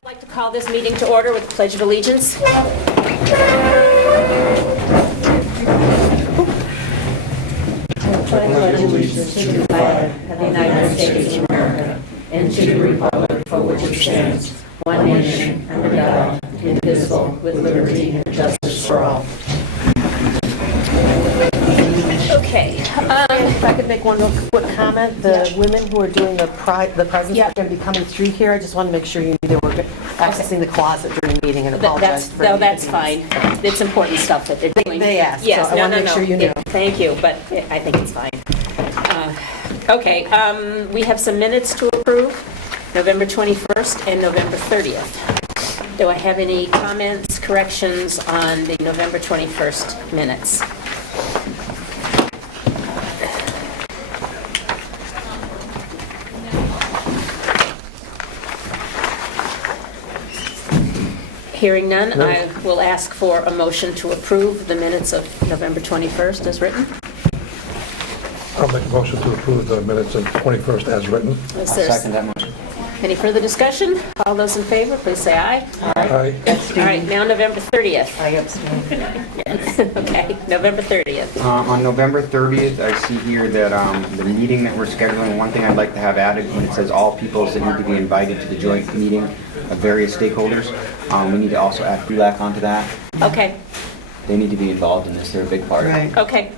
I'd like to call this meeting to order with the Pledge of Allegiance. I pledge allegiance to the flag of the United States of America and to the republic for which it stands, one nation, under God, indivisible, with liberty and justice for all. Okay. If I could make one real quick comment, the women who are doing the presents are going to be coming through here. I just want to make sure you knew they were accessing the closet during the meeting and apologize for That's fine. It's important stuff that they're doing. They asked, yes, so I want to make sure you knew. Thank you, but I think it's fine. Okay, we have some minutes to approve, November 21st and November 30th. Do I have any comments, corrections on the November 21st minutes? Hearing none, I will ask for a motion to approve the minutes of November 21st as written. I'll make a motion to approve the minutes of 21st as written. I'll second that motion. Any further discussion? All those in favor, please say aye. Aye. All right, now November 30th. I abstain. Okay, November 30th. On November 30th, I see here that the meeting that we're scheduling, one thing I'd like to have added, when it says all peoples that need to be invited to the joint meeting of various stakeholders, we need to also add FULAC onto that. Okay, They need to be involved in this, they're a big part of it. okay.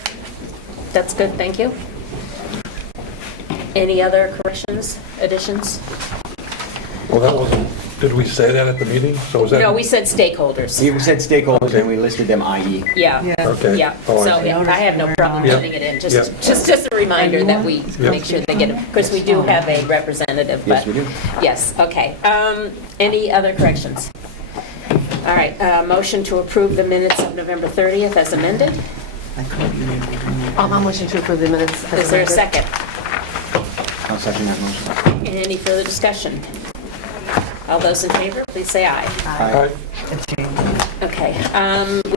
That's good, thank you. Any other corrections, additions? Well, that wasn't, did we say that at the meeting? So was that? No, we said stakeholders. You said stakeholders Okay. and we listed them IE. Yeah. Okay. Yeah, Oh, so I see. I have no problem Yeah. putting it in, Yeah. just a reminder that we Yeah. make sure they get it, because we do have a representative, but. Yes, we do. Yes, okay. Any other corrections? All right, motion to approve the minutes of November 30th as amended. I'm motion to approve the minutes. as Is there a amended. second? I'll second that motion. Any further discussion? All those in favor, please say aye. Aye. Okay,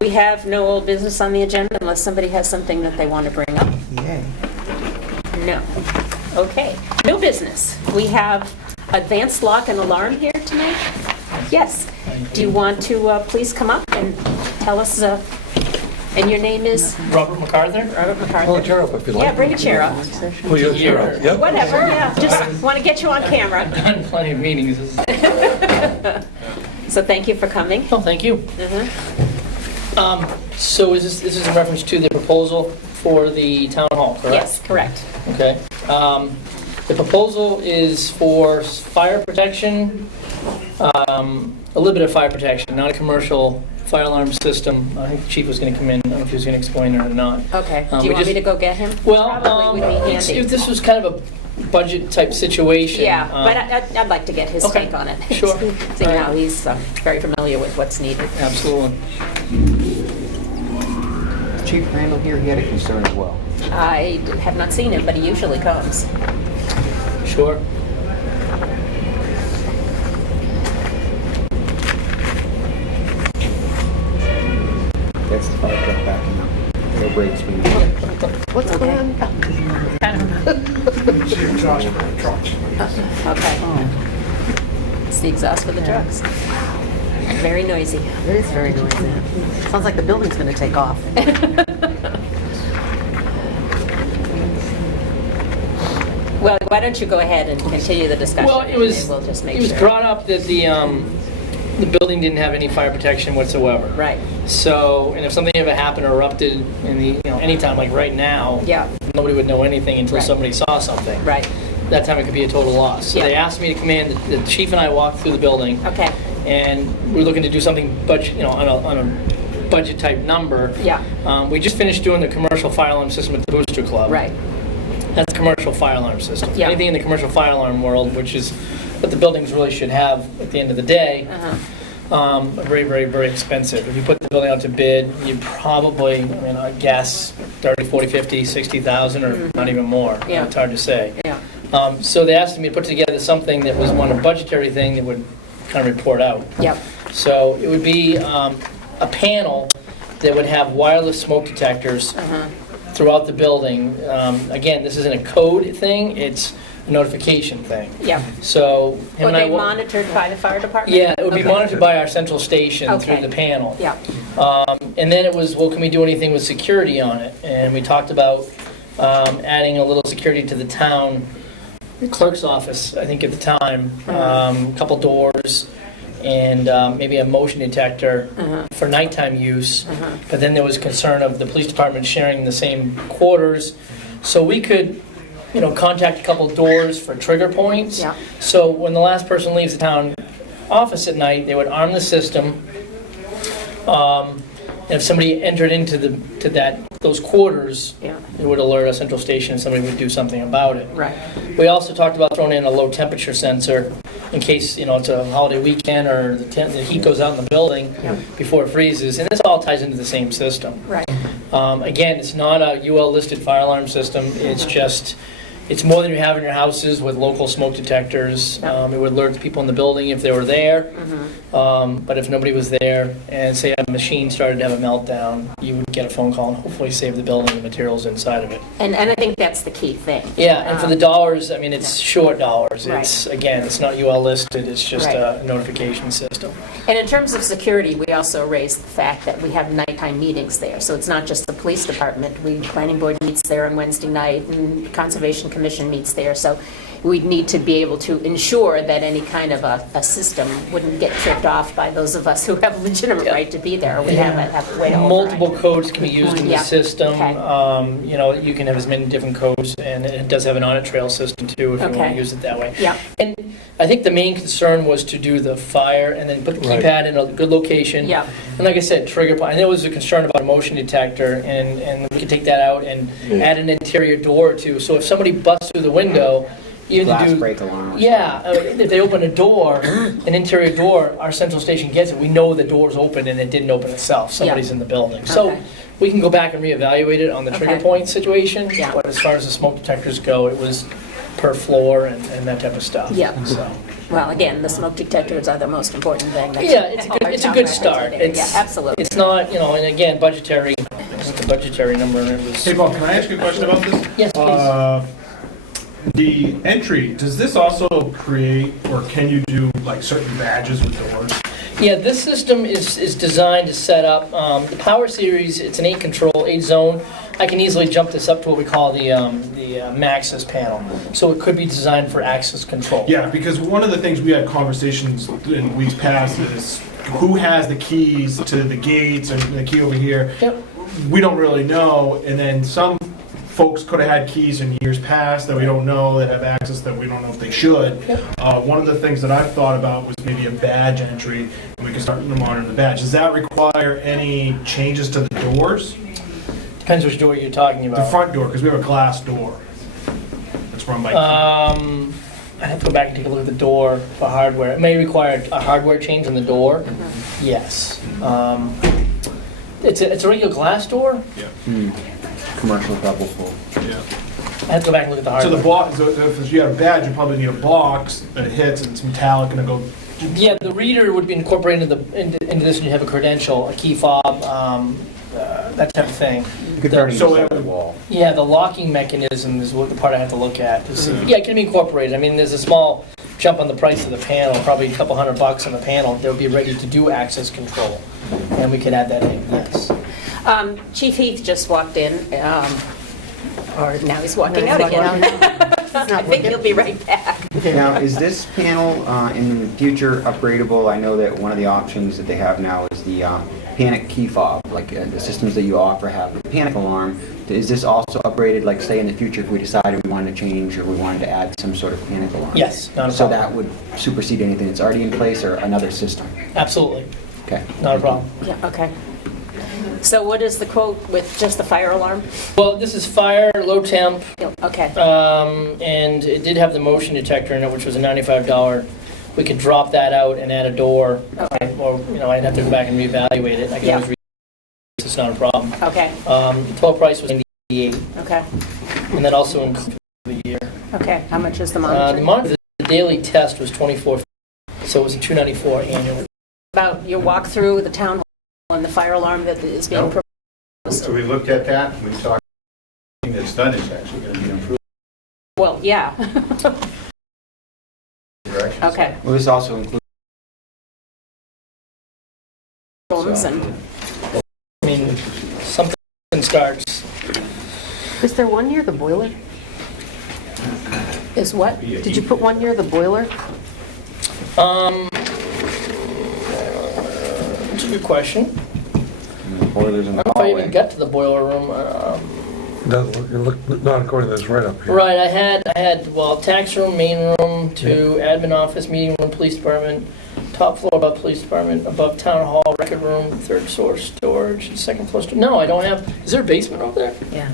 we have no old business on the agenda unless somebody has something that they want to bring up. Yay. No. Okay, no business. We have advanced lock and alarm here tonight? Yes. Do you want to please come up and tell us, and your name is? Robert MacArthur? Robert Pull a MacArthur. chair up if you like. Yeah, bring a chair up. Pull your chair up, yep. Whatever, yeah, just want to get you on camera. Done plenty of meetings. So thank you for coming. Oh, thank you. So is this is in reference to the proposal for the town hall, correct? Yes, correct. Okay. The proposal is for fire protection, a little bit of fire protection, not a commercial fire alarm system. I think the chief was going to come in. I don't know if he was going to explain it or not. Okay, do We you want me just- to go get him? Well, Probably would be handy. if this was kind of a budget type situation. Yeah, but I'd like to get his Okay. take on it. Sure. See how he's very familiar with what's needed. Absolutely. Chief Brando here, he had a concern as well. I have not seen him, but he usually comes. Sure. That's the fire truck backing up. Their brakes being... What's going on? Okay. It's the exhaust for the trucks. Very noisy. It is very noisy. Sounds like the building's going to take off. Well, why don't you go ahead and continue the discussion? Well, and we'll just make it was sure. brought up that the building didn't have any fire protection whatsoever. Right. So, and if something ever happened or erupted in the, anytime like right now, Yeah. nobody would know anything until Right. somebody saw something. Right. That time it could be a total loss. So Yeah. they asked me to come in, the chief and I walked through the building, Okay. and we're looking to do something budget, on a budget type number. Yeah. We just finished doing the commercial fire alarm system at the Booster Club. Right. That's a commercial fire alarm system. Yeah. Anything in the commercial fire alarm world, which is what the buildings really should have at the end of the day, very, very, very expensive. If you put the building out to bid, you'd probably, I guess, 30, 40, 50, 60,000 or not even more. Yeah. It's hard to say. Yeah. So they asked me to put together something that was one, a budgetary thing that would kind of report out. Yep. So it would be a panel that would have wireless smoke detectors throughout the building. Again, this isn't a code thing, it's a notification thing. Yeah. So him Were and I they wa- monitored by the fire department? Yeah, it would be Okay. monitored by our central station through Okay. the panel. Yeah. And then it was, well, can we do anything with security on it? And we talked about adding a little security to the town clerk's office, I think at the time, a couple doors, and maybe a motion detector for nighttime use. But then there was concern of the police department sharing the same quarters. So we could, contact a couple doors for trigger points. Yeah. So when the last person leaves the town office at night, they would arm the system. And if somebody entered into those quarters, Yeah. it would alert a central station and somebody would do something about it. Right. We also talked about throwing in a low temperature sensor in case, it's a holiday weekend or the heat goes out in the building before it freezes. And this all ties into the same system. Right. Again, it's not a UL listed fire alarm system. It's more than you have in your houses with local smoke detectors. It would alert the people in the building if they were there. But if nobody was there and say a machine started to have a meltdown, you would get a phone call and hopefully save the building and the materials inside of it. And I think that's the key thing. Yeah, and for the dollars, it's short dollars. Right. It's not UL listed, it's just Right. a notification system. And in terms of security, we also raised the fact that we have nighttime meetings there. So it's not just the police department. Planning board meets there on Wednesday night, and Conservation Commission meets there. So we'd need to be able to ensure that any kind of a system wouldn't get tripped off by those of us who have a legitimate right to be there. We have a way to override. Multiple codes can be used in the Yeah. system. Okay. You can have as many different codes, and it does have an audit trail system too, if you want Okay. to use it that way. Yeah. And I think the main concern was to do the fire and then put the Right. keypad in a good location. Yeah. And like I said, trigger point. And there was a concern about a motion detector, and we could take that out and add an interior door or two. So if somebody busts through the window, even to Glass do break alarm. yeah, if they open a door, an interior door, our central station gets it. We know the door's open and it didn't open itself. Somebody's in the building. So Okay. we can go back and reevaluate it on the trigger Okay. point situation. Yeah. But as far as the smoke detectors go, it was per floor and that type of stuff. Yeah. So Well, again, the smoke detectors are the most important thing. That's yeah, it's a how good, our it's a town good records start. are there. It's Yeah, absolutely. It's not, and again, budgetary. It's a budgetary number, and it was. Hey, Bob, can I ask you a question about this? Yes, please. The entry, does this also create, or can you do like certain badges with doors? Yeah, this system is designed to set up, the Power Series, it's an 8-control, 8-zone. I can easily jump this up to what we call the Maxis panel. So it could be designed for access control. Yeah, because one of the things we had conversations in weeks past is who has the keys to the gates and the key over here. Yep. We don't really know, and then some folks could have had keys in years past that we don't know, that have access that we don't know if they should. One of the things that I've thought about was maybe a badge entry, and we can start monitoring the badge. Does that require any changes to the doors? Depends which door you're talking The about. front door, because we have a glass door that's run by key. I have to go back and take a look at the door for hardware. It may require a hardware change on the door. Yes. It's a regular glass door. Commercial double full. Yeah. I have to go back and look at the So hardware. the box, so if you have a badge, you probably need a box that it hits and it's metallic and it goes. Yeah, the reader would be incorporated into this, and you have a credential, a key fob, that type of thing. You could turn it So inside it- the wall. Yeah, the locking mechanism is what the part I have to look at to see. Yeah, it can be incorporated. I mean, there's a small jump on the price of the panel, probably a couple $100 on the panel. They'll be ready to do access control, and we could add that in, yes. Chief Heath just walked in, or now he's walking out Walking again. out. I think he'll be right back. Now, is this panel in the future upgradable? I know that one of the options that they have now is the panic key fob, like the systems that you offer have the panic alarm. Is this also upgraded, like say in the future if we decided we wanted to change or we wanted to add some sort of panic alarm? Yes, not a So problem. that would supersede anything that's already in place or another system? Absolutely, Okay. not a problem. Yeah, okay. So what is the quote with just the fire alarm? Well, this is fire, low temp, Okay, and it did have the motion detector in it, which was a $95. We could drop that out and add a door, Okay. or, I'd have to go back and reevaluate it. I can Yeah. always it's not a problem. okay, The total price was $98, okay, and that also includes the year. okay. How much is the The monitor? monitor, the daily test was $24, so it was a $294 annually. About your walk through the town hall and the fire alarm that is being No. proposed? So we looked at that, we talked, that's done is actually going to be improved. Well, yeah. Okay. Well, this also includes, Rooms and, I mean, something starts. Is there one near the boiler? is what? Did you put one near the boiler? It's a good question. the boilers in I the don't know if I even hallway. got to the boiler room. Not according to this right up here. Right, I had, well, tax room, main room, to admin office, meeting room, police department, top floor above police department, above town hall, record room, third floor storage, and second floor storage. No, I don't have, is there a basement over there? Yeah.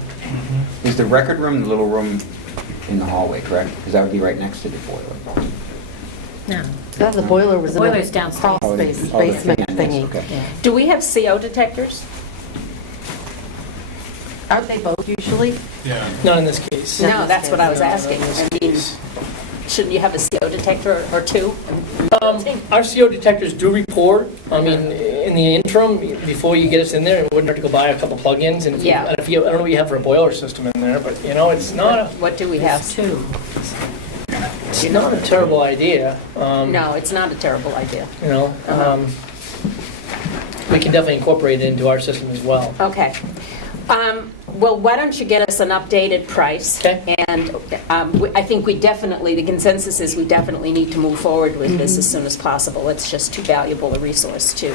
Is the record room the little room in the hallway, correct? Because that would be right next to the boiler. No. No, the boiler was in Boiler's the downstairs. crawl space, Oh, the basement fan, yes, thingy. okay. Do we have CO detectors? Aren't they both usually? Yeah. Not in this case. No, that's what I was No, not asking. in this I mean, case. shouldn't you have a CO detector or two? Our CO detectors do report. I mean, in the interim, before you get us in there, it wouldn't hurt to go buy a couple plugins. And Yeah. I don't know what you have for a boiler system in there, but you know, it's not What do we have? Two. it's not a terrible idea. No, it's not a terrible idea. You know, we can definitely incorporate it into our system as well. Okay. Well, why don't you get us an updated price? Okay. And I think we definitely, the consensus is we definitely need to move forward with this as soon as possible. It's just too valuable a resource to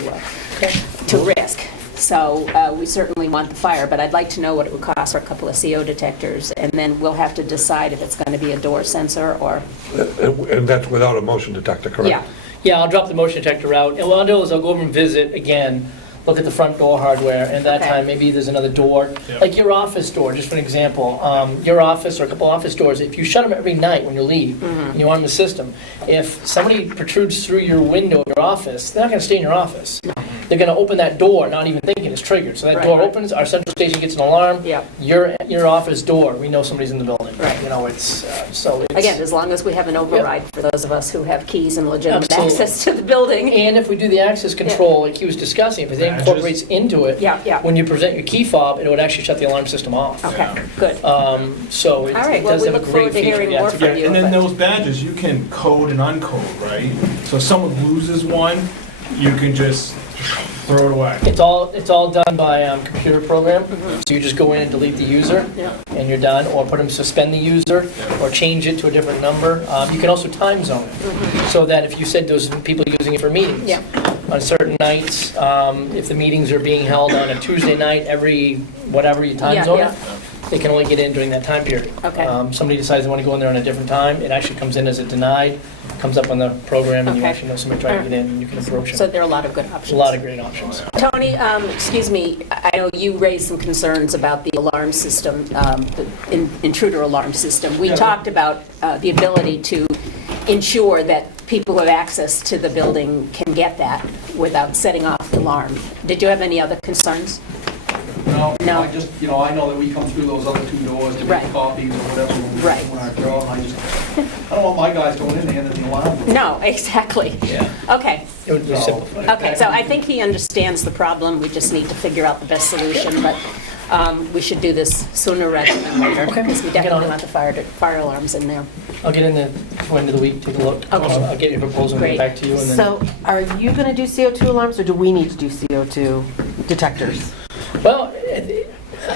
risk. So we certainly want the fire, but I'd like to know what it would cost for a couple of CO detectors, and then we'll have to decide if it's going to be a door sensor or, And that's without a motion detector, correct? yeah. Yeah, I'll drop the motion detector out, and what I'll do is I'll go over and visit again, look at the front door hardware, and that Okay. time maybe there's another door, Yep. like your office door, just for an example. Your office or a couple office doors, if you shut them every night when you leave, and you're on the system, if somebody protrudes through your window of your office, they're not going to stay in your office. They're going to open that door, not even thinking it's triggered. So that Right, door right. opens, our central station gets an alarm. Yep. Your office door, we know somebody's in the building. Right. You know, it's so it's Again, as long as we have an override for those of us who have keys and legitimate Absolutely. access to the building. And if we do the access control, like he was discussing, if it Badges. incorporates into it, Yeah, yeah. when you present your key fob, it would actually shut the alarm system off. Okay, good. So it All right, it well, does we have a look great forward to feature. hearing Yeah, more it's a from great- you. And then but- those badges, you can code and uncode, right? So if someone loses one, you can just throw it away. It's all done by computer program. So you just go in and delete the user, Yeah. and you're done. Or put them suspend the user, or change it to a different number. You can also time zone it, so that if you said those people using it for meetings, Yeah. on certain nights, if the meetings are being held on a Tuesday night, every whatever you time Yeah, zone yeah. it, they can only get in during that time period. Okay. Somebody decides they want to go in there on a different time, it actually comes in as a denied, comes up on the program, and you Okay. actually know somebody trying to get in, and you can approach So them. there are a lot of good options. A lot of great options. Tony, excuse me, I know you raised some concerns about the alarm system, the intruder alarm system. We talked about the ability to ensure that people who have access to the building can get that without setting off the alarm. Did you have any other concerns? No. I just, I know that we come through those other two doors to Right. make copies or whatever when we're Right. doing our job. I don't want my guys going in there and then the alarm. No, exactly. Yeah. Okay, It would be simplified. okay, so I think he understands the problem, we just need to figure out the best solution, but we should do this sooner rather than later, because we Get on definitely it. want the fire alarms in there. I'll get in the end of the week, take a look. Okay. I'll get your proposal and Great. get back to you, and then. So are you going to do CO2 alarms, or do we need to do CO2 detectors? Well,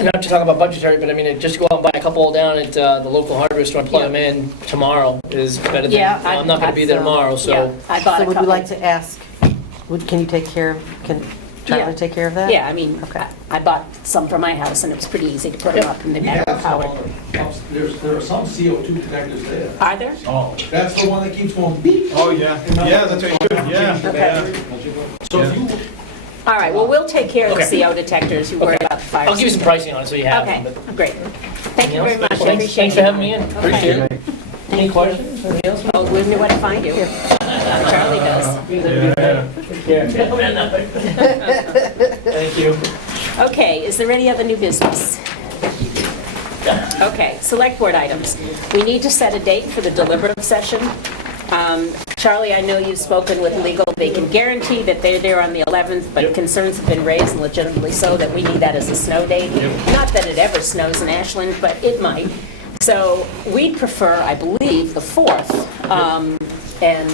not to talk about budgetary, but I mean, just go out and buy a couple down at the local hardware store and plug them in tomorrow is better than, Yeah, I'm not going to be there tomorrow, Yeah, so. I bought So a would we couple. like to ask, can you take care, can Yeah. Charlie take care of that? Yeah, I mean, Okay. I bought some for my house, and it was pretty easy to put them up, and they're Yeah, battery powered. there are some CO2 detectors there. Are there? Oh, That's the one that keeps going beep. oh, yeah. Yeah, that's what you should, yeah. Okay. So if you, All right, well, we'll take care of the Okay. CO detectors, you worry Okay. about the fire. I'll give you some pricing on it so you have Okay, them. but- great. Thank you very much, I Thanks appreciate thanks for it. having me in, appreciate it. Any questions, anything else? Oh, we knew where to find you. Charlie does. Yeah. Thank you. Okay, is there any other new business? Okay, select board items. We need to set a date for the deliberative session. Charlie, I know you've spoken with legal. They can guarantee that they're there on the 11th, but concerns have been raised, and legitimately so, that we need that as a snow date. Not that it ever snows in Ashland, but it might. So we'd prefer, I believe, the 4th. And,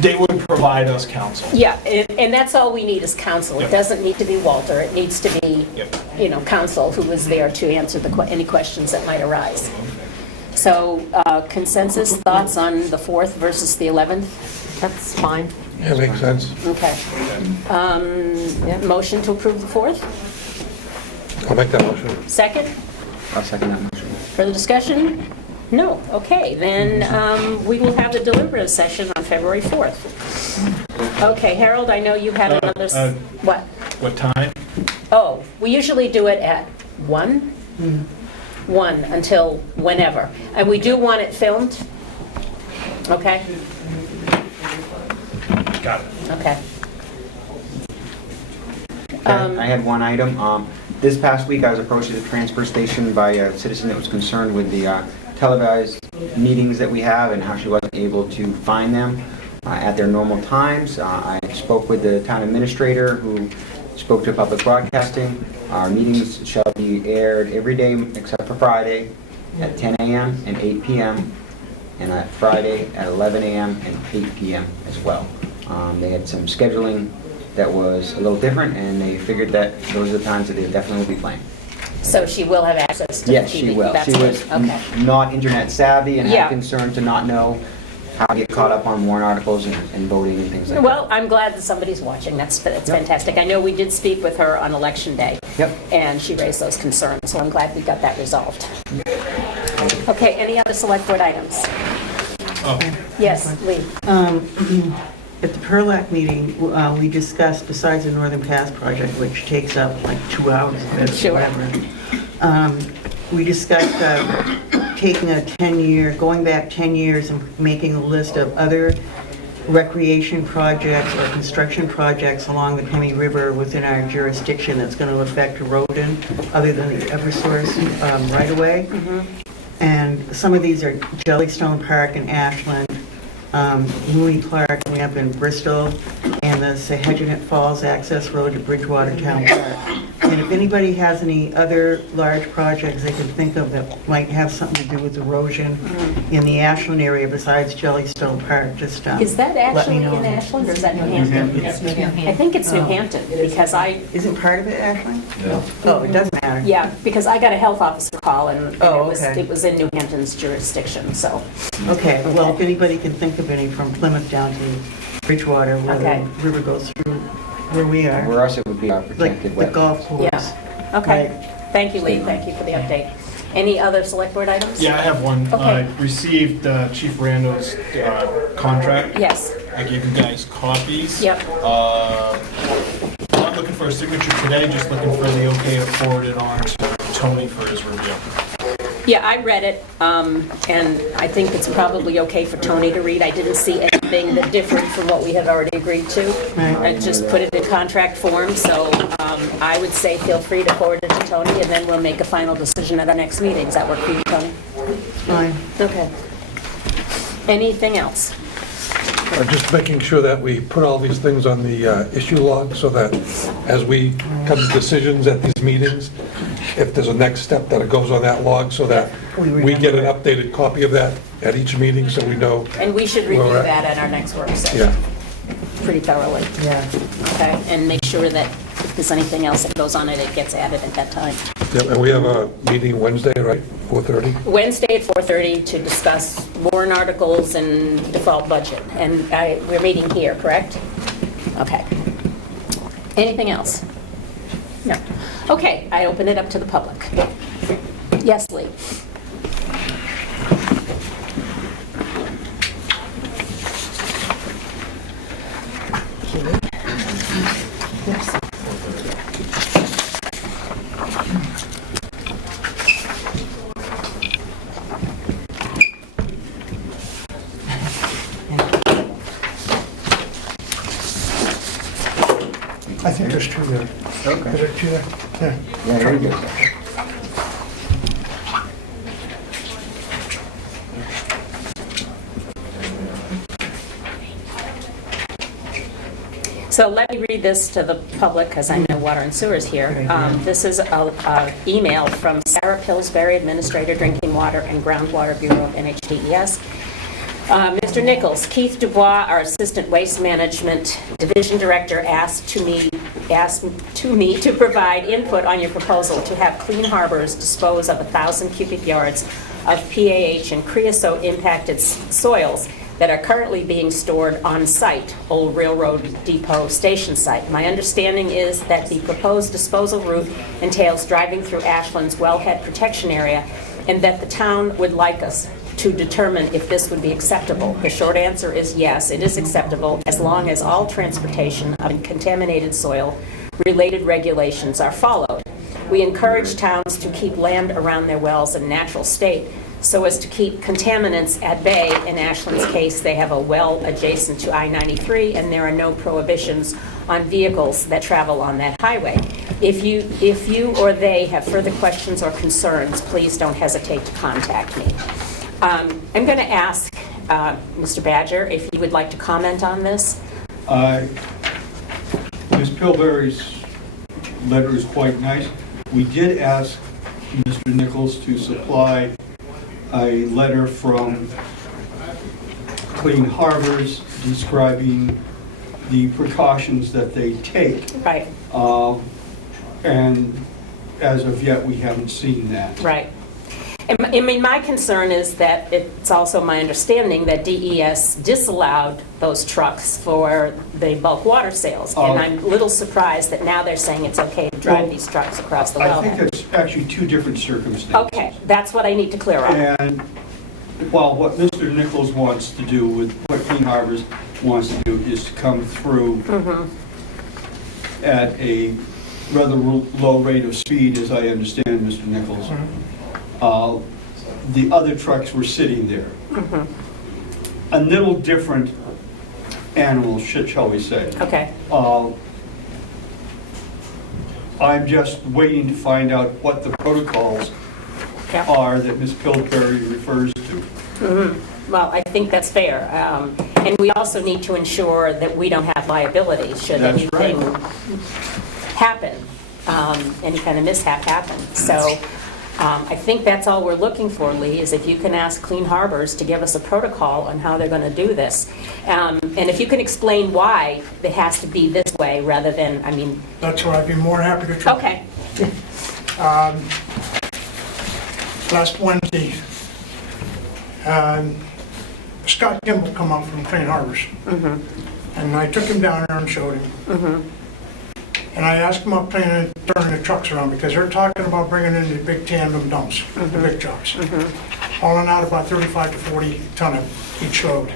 They would provide us counsel. yeah, and that's all we need is counsel. It Yep. doesn't need to be Walter. It needs to be, Yep. counsel who was there to answer any questions that might arise. So consensus, thoughts on the 4th versus the 11th? That's fine. Yeah, makes sense. Okay. Motion to approve the 4th? I'll make that motion. Second? I'll second that motion. Further discussion? No. Okay, then we will have the deliberative session on February 4th. Okay, Harold, I know you had another... What? What time? Oh, we usually do it at 1? 1 until whenever. And we do want it filmed? Okay? Got it. Okay. I had one item. This past week, I was approached at the transfer station by a citizen that was concerned with the televised meetings that we have and how she wasn't able to find them at their normal times. I spoke with the town administrator who spoke to public broadcasting. Our meetings shall be aired every day except for Friday at 10 a.m. and 8 p.m. and at Friday at 11 a.m. and 8 p.m. as well. They had some scheduling that was a little different, and they figured that those are the times that they definitely will be playing. So she will have access to the TV? Yes, she will. That's She good. was Okay. not internet savvy and Yeah. had concern to not know how to get caught up on warrant articles and voting and things like that. Well, I'm glad that somebody's watching. That's fantastic. I know we did speak with her on Election Day. Yep. And she raised those concerns, so I'm glad we got that resolved. Okay, any other select board items? Yes, Lee? At the PERLAC meeting, we discussed, besides the Northern Pass project, which takes up like 2 hours, Sure. whatever, we discussed taking a 10-year, going back 10 years and making a list of other recreation projects or construction projects along the Pemmy River within our jurisdiction that's going to affect erosion, other than the Eversource right-of-way. And some of these are Jellystone Park in Ashland, Mooney Clark way up in Bristol, and the Sahejinet Falls Access Road to Bridgewater Town Park. And if anybody has any other large projects they can think of that might have something to do with erosion in the Ashland area besides Jellystone Park, just Is that let me actually know. in Ashland, or is that New Hampton? I think it's New Hampton, because Isn't part of it Ashland? No. Oh, it doesn't matter. yeah, because I got a health officer call, and Oh, okay. it was in New Hampton's jurisdiction, so. Okay, well, if anybody can think of any from Plymouth down to Bridgewater, where Okay. the river goes through where we are, For us, it would be our like protected the wetlands. golf course. Yeah, okay. Thank you, Lee, thank you for the update. Any other select board items? Yeah, I have one. Okay. I received Chief Brando's contract. Yes, I gave you guys copies. yep. Not looking for a signature today, just looking for the okay to forward it on to Tony for his review. Yeah, I read it, and I think it's probably okay for Tony to read. I didn't see anything that differed from what we had already agreed to. Right. I just put it in contract form, so I would say feel free to forward it to Tony, and then we'll make a final decision at our next meeting. Does that work for you, Tony? Fine. Okay. Anything else? Just making sure that we put all these things on the issue log so that as we come to decisions at these meetings, if there's a next step, that it goes on that log so that we get an updated copy of that at each meeting so we know. And we should review Well, that at our next work session. Yeah. Pretty thoroughly, Yeah. okay? And make sure that if there's anything else that goes on it, it gets added at that time. Yep, and we have a meeting Wednesday, right? 4:30? Wednesday at 4:30 to discuss warrant articles and default budget. And we're meeting here, correct? Okay. Anything else? No. Okay, I open it up to the public. Yes, Lee? I think there's two there. Okay. Is there two there? Yeah. Yeah, very good. So let me read this to the public, because I know Water and Sewer is here. This is an email from Sarah Pillsbury, Administrator, Drinking Water and Groundwater Bureau of NHDES. Mr. Nichols, Keith Dubois, our Assistant Waste Management Division Director, asked me to provide input on your proposal to have Clean Harbors dispose of 1,000 cubic yards of PAH and creosote impacted soils that are currently being stored on site, Old Railroad Depot Station site. My understanding is that the proposed disposal route entails driving through Ashland's wellhead protection area, and that the town would like us to determine if this would be acceptable. The short answer is yes, it is acceptable, as long as all transportation of contaminated soil related regulations are followed. We encourage towns to keep land around their wells in natural state so as to keep contaminants at bay. In Ashland's case, they have a well adjacent to I-93, and there are no prohibitions on vehicles that travel on that highway. If you or they have further questions or concerns, please don't hesitate to contact me. I'm going to ask Mr. Badger if you would like to comment on this. Ms. Pillsbury's letter is quite nice. We did ask Mr. Nichols to supply a letter from Clean Harbors describing the precautions that they take. Right. And as of yet, we haven't seen that. Right. I mean, my concern is that it's also my understanding that DES disallowed those trucks for the bulk water sales. And I'm a little surprised that now they're saying it's okay to drive these trucks across the wellhead. I think it's actually two different circumstances. Okay, that's what I need to clear up. And while what Mr. Nichols wants to do with what Clean Harbors wants to do is to come through at a rather low rate of speed, as I understand Mr. Nichols. The other trucks were sitting there. A little different animal, shall we say. Okay. I'm just waiting to find out what the protocols are that Ms. Pillsbury refers to. Well, I think that's fair. And we also need to ensure that we don't have liability should anything happen, any kind of mishap happen. So I think that's all we're looking for, Lee, is if you can ask Clean Harbors to give us a protocol on how they're going to do this. And if you can explain why it has to be this way rather than, I mean... That's what I'd be more than happy to try. Okay. Last Wednesday, Scott Kimball come up from Clean Harbors. And I took him down there and showed him. And I asked him up turning the trucks around, because they're talking about bringing in the big tandem dumps, the big trucks. Hauling out about 35 to 40 ton of each load.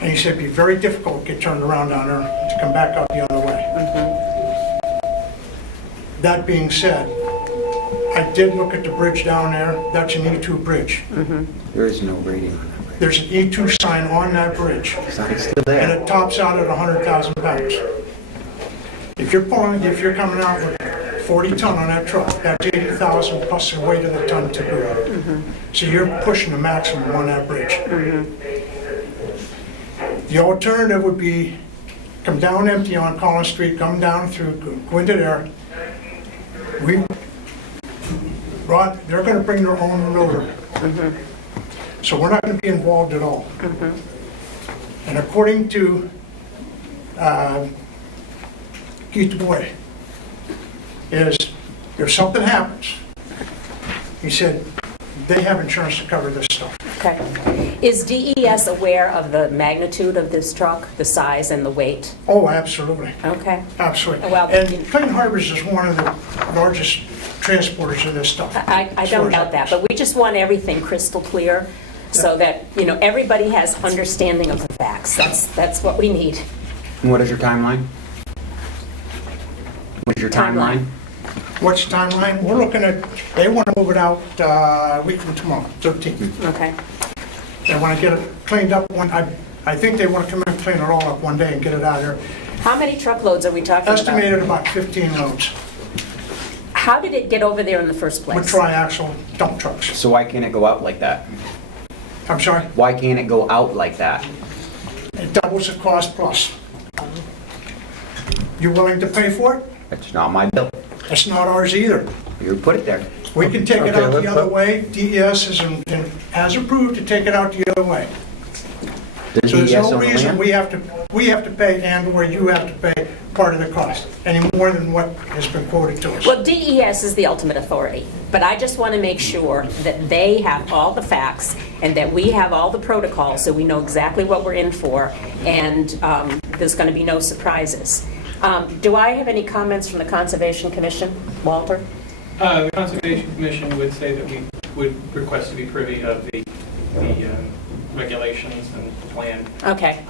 And he said it'd be very difficult to get turned around down there to come back up the other way. That being said, I did look at the bridge down there. That's an E2 bridge. There is no rating. There's an E2 sign on that bridge. It's still And there. it tops out at 100,000 pounds. If you're coming out with 40 ton on that truck, that's 80,000 plus the weight of the ton to boot. So you're pushing the maximum on that bridge. The alternative would be come down empty on Collins Street, come down through, go into there. They're going to bring their own loader. So we're not going to be involved at all. And according to Keith Dubois, is if something happens, he said they have insurance to cover this stuff. Okay. Is DES aware of the magnitude of this truck, the size and the weight? Oh, absolutely. Okay. Absolutely. Well, And Clean Harbors is one of the largest transporters of this stuff. I don't doubt that, but we just want everything crystal clear so that, you know, everybody has understanding of the facts. That's what we need. And what is your timeline? What is your timeline? What's the timeline? We're looking at, they want to move it out a week from tomorrow, 13th. Okay. They want to get it cleaned up I think they want to come in and clean it all up one day and get it out of there. How many truckloads are we talking about? Estimated about 15 loads How did it get over there in the first place? with tri-axle dump trucks. So why can't it go out like that? I'm sorry, Why can't it go out like that? it doubles the cost plus. You willing to pay for it? It's not my bill. It's not ours either. You put it there. We can take it Okay, out the let's- other way. DES has approved to take it out the other way. There's So there's DES no on the reason land. we have to pay and or you have to pay part of the cost, any more than what has been quoted to us. Well, DES is the ultimate authority, but I just want to make sure that they have all the facts and that we have all the protocols so we know exactly what we're in for, and there's going to be no surprises. Do I have any comments from the Conservation Commission? Walter? The Conservation Commission would say that we would request to be privy of the regulations and the plan, Okay.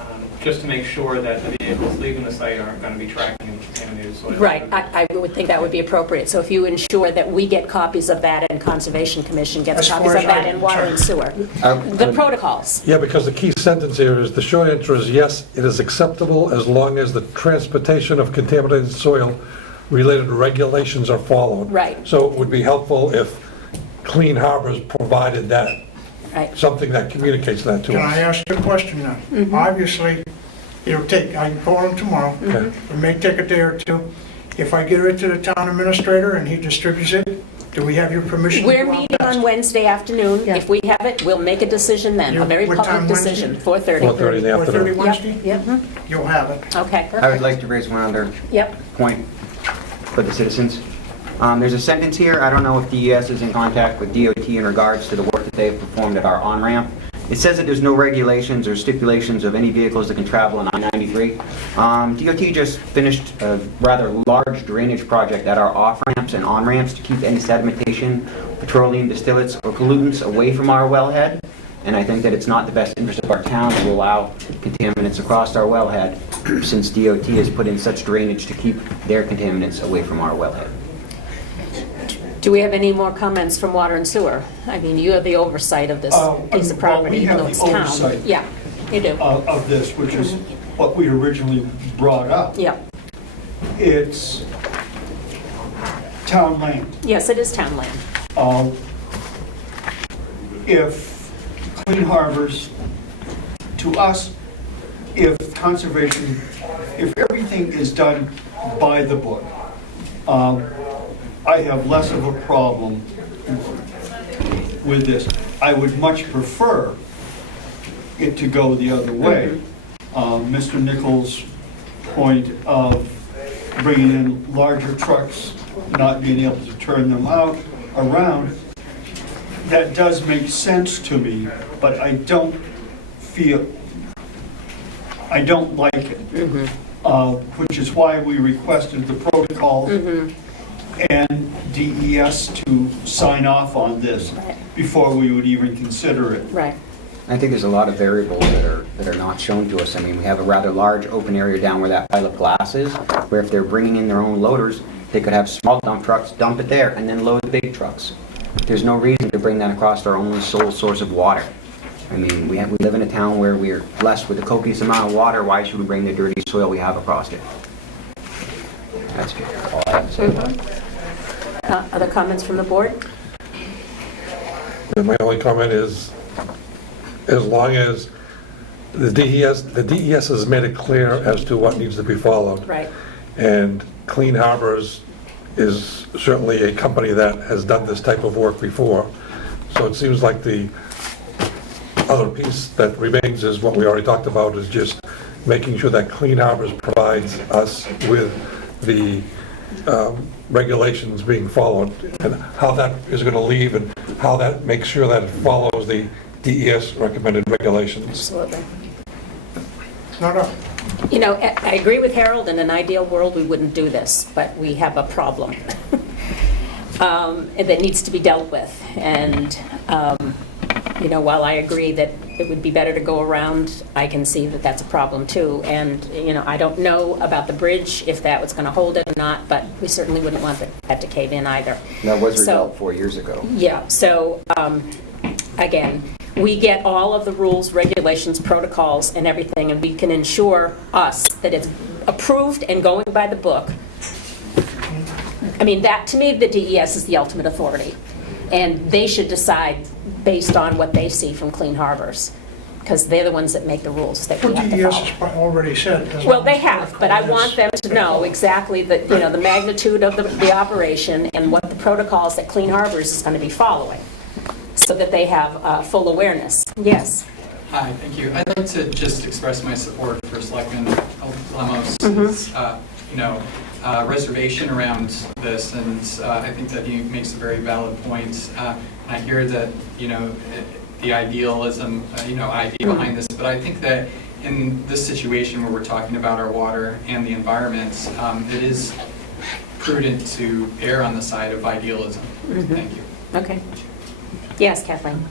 just to make sure that the vehicles leaving the site aren't going to be tracking any contaminated soil. Right, I would think that would be appropriate. So if you ensure that we get copies of that and Conservation Commission gets As far copies of as that I'm and water and sewer. Uh, The protocols. Yeah, because the key sentence here is, the short answer is yes, it is acceptable as long as the transportation of contaminated soil related regulations are followed. Right. So it would be helpful if Clean Harbors provided that, Right. something that communicates that to Can I us. ask you a question now? Obviously, it'll take, I can call him tomorrow. Okay. It may take a day or two. If I give it to the town administrator and he distributes it, do we have your permission? to We're go out meeting past? on Wednesday afternoon. Yeah. If we have it, we'll make a decision then, a very What public time Wednesday? decision, 4:30. 4:30 in the 4:30 afternoon. Wednesday? Yep, You'll have it. okay. I would like to raise one other Yep. point for the citizens. There's a sentence here, I don't know if DES is in contact with DOT in regards to the work that they've performed at our on-ramp. It says that there's no regulations or stipulations of any vehicles that can travel on I-93. DOT just finished a rather large drainage project at our off-ramps and on-ramps to keep any sedimentation, petroleum distillates, or pollutants away from our wellhead. And I think that it's not the best interest of our town to allow contaminants across our wellhead, since DOT has put in such drainage to keep their contaminants away from our wellhead. Do we have any more comments from water and sewer? I mean, you have the oversight of this piece of Well, property, we even have though it's the town. oversight. Yeah, you do. Of this, which is what we originally brought up. Yeah, It's town land. yes, it is town land. If Clean Harbors, to us, if conservation, if everything is done by the book, I have less of a problem with this. I would much prefer it to go the other way. Mr. Nichols' point of bringing in larger trucks, not being able to turn them out, around, that does make sense to me, but I don't like it. Which is why we requested the protocols and DES to sign off on this before we would even consider it. Right. I think there's a lot of variables that are not shown to us. I mean, we have a rather large open area down where that pile of glass is, where if they're bringing in their own loaders, they could have small dump trucks dump it there and then load the big trucks. There's no reason to bring that across our only sole source of water. I mean, we live in a town where we're blessed with a copious amount of water. Why should we bring the dirty soil we have across it? That's all I have to say. Other comments from the board? And my only comment is, as long as the DES has made it clear as to what needs to be followed. Right. And Clean Harbors is certainly a company that has done this type of work before. So it seems like the other piece that remains is what we already talked about, is just making sure that Clean Harbors provides us with the regulations being followed, and how that is going to leave, and how that makes sure that it follows the DES recommended regulations. Absolutely. Not a, You know, I agree with Harold, in an ideal world, we wouldn't do this, but we have a problem that needs to be dealt with. And, you know, while I agree that it would be better to go around, I can see that that's a problem too. And, you know, I don't know about the bridge, if that was going to hold it or not, but we certainly wouldn't want that to cave in either. That was So- resolved 4 years ago. Yeah, so, again, we get all of the rules, regulations, protocols, and everything, and we can ensure us that it's approved and going by the book. I mean, that, to me, the DES is the ultimate authority, and they should decide based on what they see from Clean Harbors. because they're the ones that make the rules that Well, we have to DES follow. has already said. as Well, long they as have, but I protocol want is- them to know exactly the magnitude of the operation and what the protocols that Clean Harbors is going to be following, so that they have full awareness. Yes? Hi, thank you. I'd like to just express my support for Selectman Lemos' reservation around this, and I think that he makes a very valid point. I hear that, the idealism, idea behind this, but I think that in this situation where we're talking about our water and the environment, it is prudent to err on the side of idealism. Thank you. Okay. Yes, Kathleen?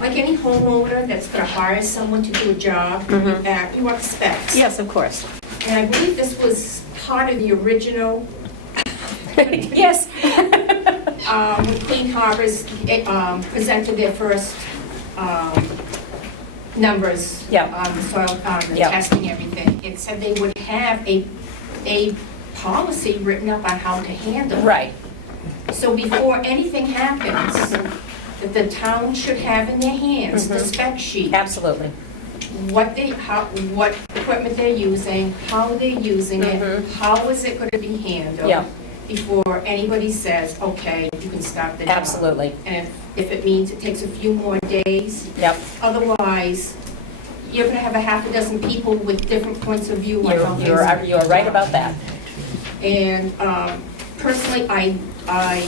Like any homeowner that's going to hire someone to do a job, you want specs. Yes, of course. And I believe this was part of the original, Yes. when Clean Harbors presented their first numbers Yeah. on the soil, the Yeah. testing, everything. It said they would have a policy written up on how to handle it. Right. So before anything happens, that the town should have in their hands the spec sheet, Absolutely. what equipment they're using, how they're using it, how is it going to be handled, Yeah. before anybody says, okay, you can stop the job. Absolutely. And if it means it takes a few more days, Yep. otherwise, you're going to have a half a dozen people with different points of view on how things You're right about that. And personally, I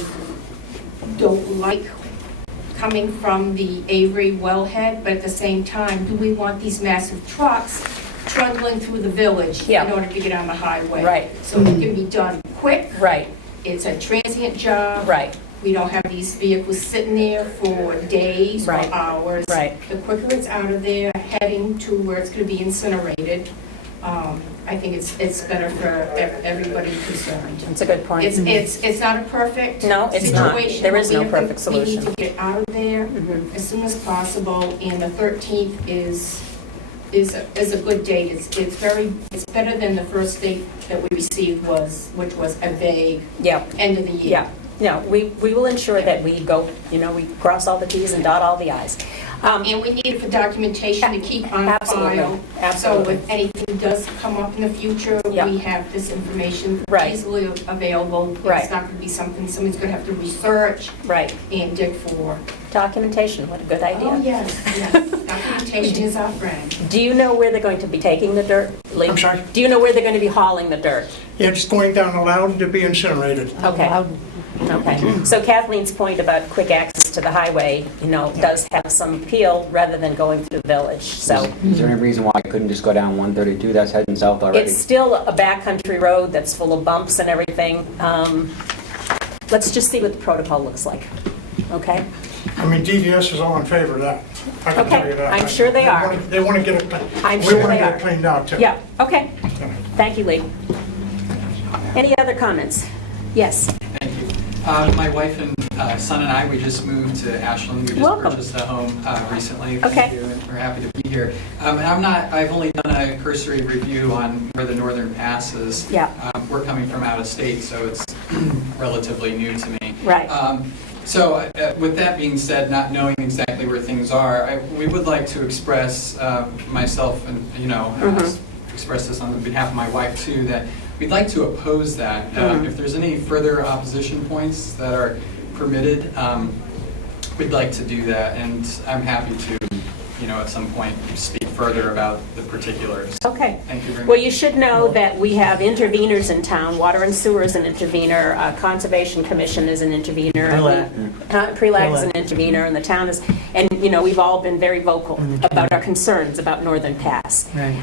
don't like coming from the Avery wellhead, but at the same time, do we want these massive trucks trundling through the village Yeah. in order to get on the highway? Right. So it can be done quick. Right. It's a transient job. Right. We don't have these vehicles sitting there for days or Right. hours. Right. The quicker it's out of there, heading to where it's going to be incinerated, I think it's better for everybody concerned. That's a good point. It's not a perfect No, it's not. situation. There is but no we have to- perfect solution. We need to get out of there as soon as possible, and the 13th is a good date. It's better than the first date that we received which was a vague Yeah. end of the year. Yeah. No, we will ensure that we go, we cross all the Ts and dot all the Is. And we need it for documentation to keep on Absolutely. file. Absolutely. So if anything does come up in the future, Yeah. we have this information Right. easily available. Right. It's not going to be something somebody's going to have to research Right. and dig for. Documentation, what a good idea. Oh, yes, yes. Documentation is our friend. Do you know where they're going to be taking the dirt, Lee? I'm sorry? Do you know where they're going to be hauling the dirt? Yeah, it's going down Loudon to be incinerated. Okay. Okay. So Kathleen's point about quick access to the highway, does have some appeal rather than going through the village. So Is there any reason why I couldn't just go down 132? That's heading south already. it's still a backcountry road that's full of bumps and everything. Let's just see what the protocol looks like. Okay? I mean, DES is all in favor of that. I can Okay, tell you that. I'm sure they are. They want to get it, I'm we sure want to they get are. it cleaned out too. Yeah, okay. Thank you, Lee. Any other comments? Yes. Thank you. My wife and son and I, we just moved to Ashland. We just Welcome. purchased a home recently. Okay. Thank you, and we're happy to be here. And I've only done a cursory review on where the northern pass is. Yeah. We're coming from out of state, so it's relatively new to me. Right. So with that being said, not knowing exactly where things are, we would like to express myself and, express this on behalf of my wife too, that we'd like to oppose that. If there's any further opposition points that are permitted, we'd like to do that, and I'm happy to, at some point speak further about the particulars. Okay. Thank you very Well, much. you should know that we have interveners in town. Water and Sewer is an intervener. Conservation Commission is an intervener. Prelag is an intervener, and the town is, and, we've all been very vocal about our concerns about Northern Pass. Right.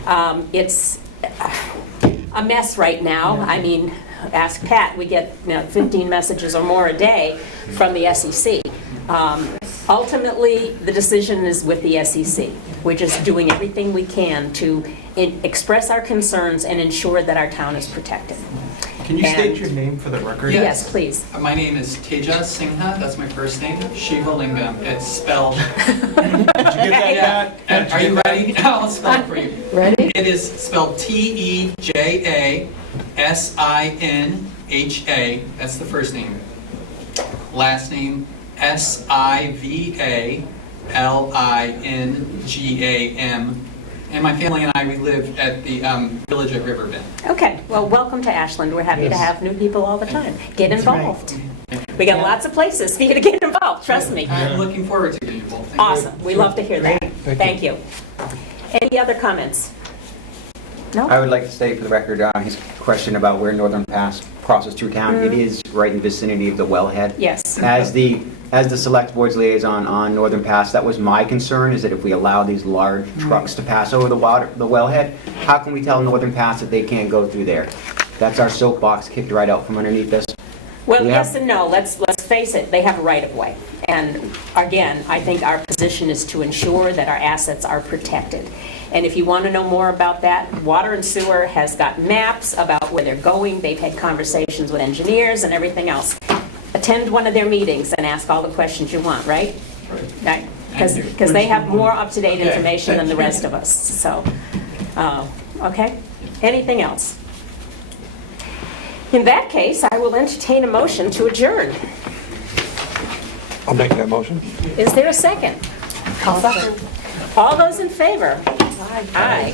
It's a mess right now. I mean, ask Pat, we get 15 messages or more a day from the SEC. Ultimately, the decision is with the SEC. We're just doing everything we can to express our concerns and ensure that our town is protected. Can you And- state your name for the record? Yes, please. My name is Teja Singha, that's my first name, Shiva Lingam. It's spelled... Did you get that, Yeah. Pat? Are you ready? I'll spell it for you. Ready? It is spelled Tejasinha. That's the first name. Last name Siva Lingam. And my family and I, we live at the Village at Riverbend. Okay, well, welcome to Ashland. We're happy to have new people all the time. Get involved. We got lots of places for you to get involved, trust me. I'm looking forward to getting involved. Thank you. Awesome, we love to hear that. Thank you. Any other comments? No? I would like to say for the record, his question about where Northern Pass crosses through town, it is right in the vicinity of the wellhead. Yes. As the Select Board's liaison on Northern Pass, that was my concern, is that if we allow these large trucks to pass over the wellhead, how can we tell Northern Pass that they can't go through there? That's our soapbox kicked right out from underneath us. Well, We yes have- and no. Let's face it, they have a right-of-way. And again, I think our position is to ensure that our assets are protected. And if you want to know more about that, Water and Sewer has got maps about where they're going. They've had conversations with engineers and everything else. Attend one of their meetings and ask all the questions you want, right? Right. Because they have more up-to-date information than the rest of us, so, okay? Anything else? In that case, I will entertain a motion to adjourn. I'll make that motion. Is there a second? All those in favor? Aye.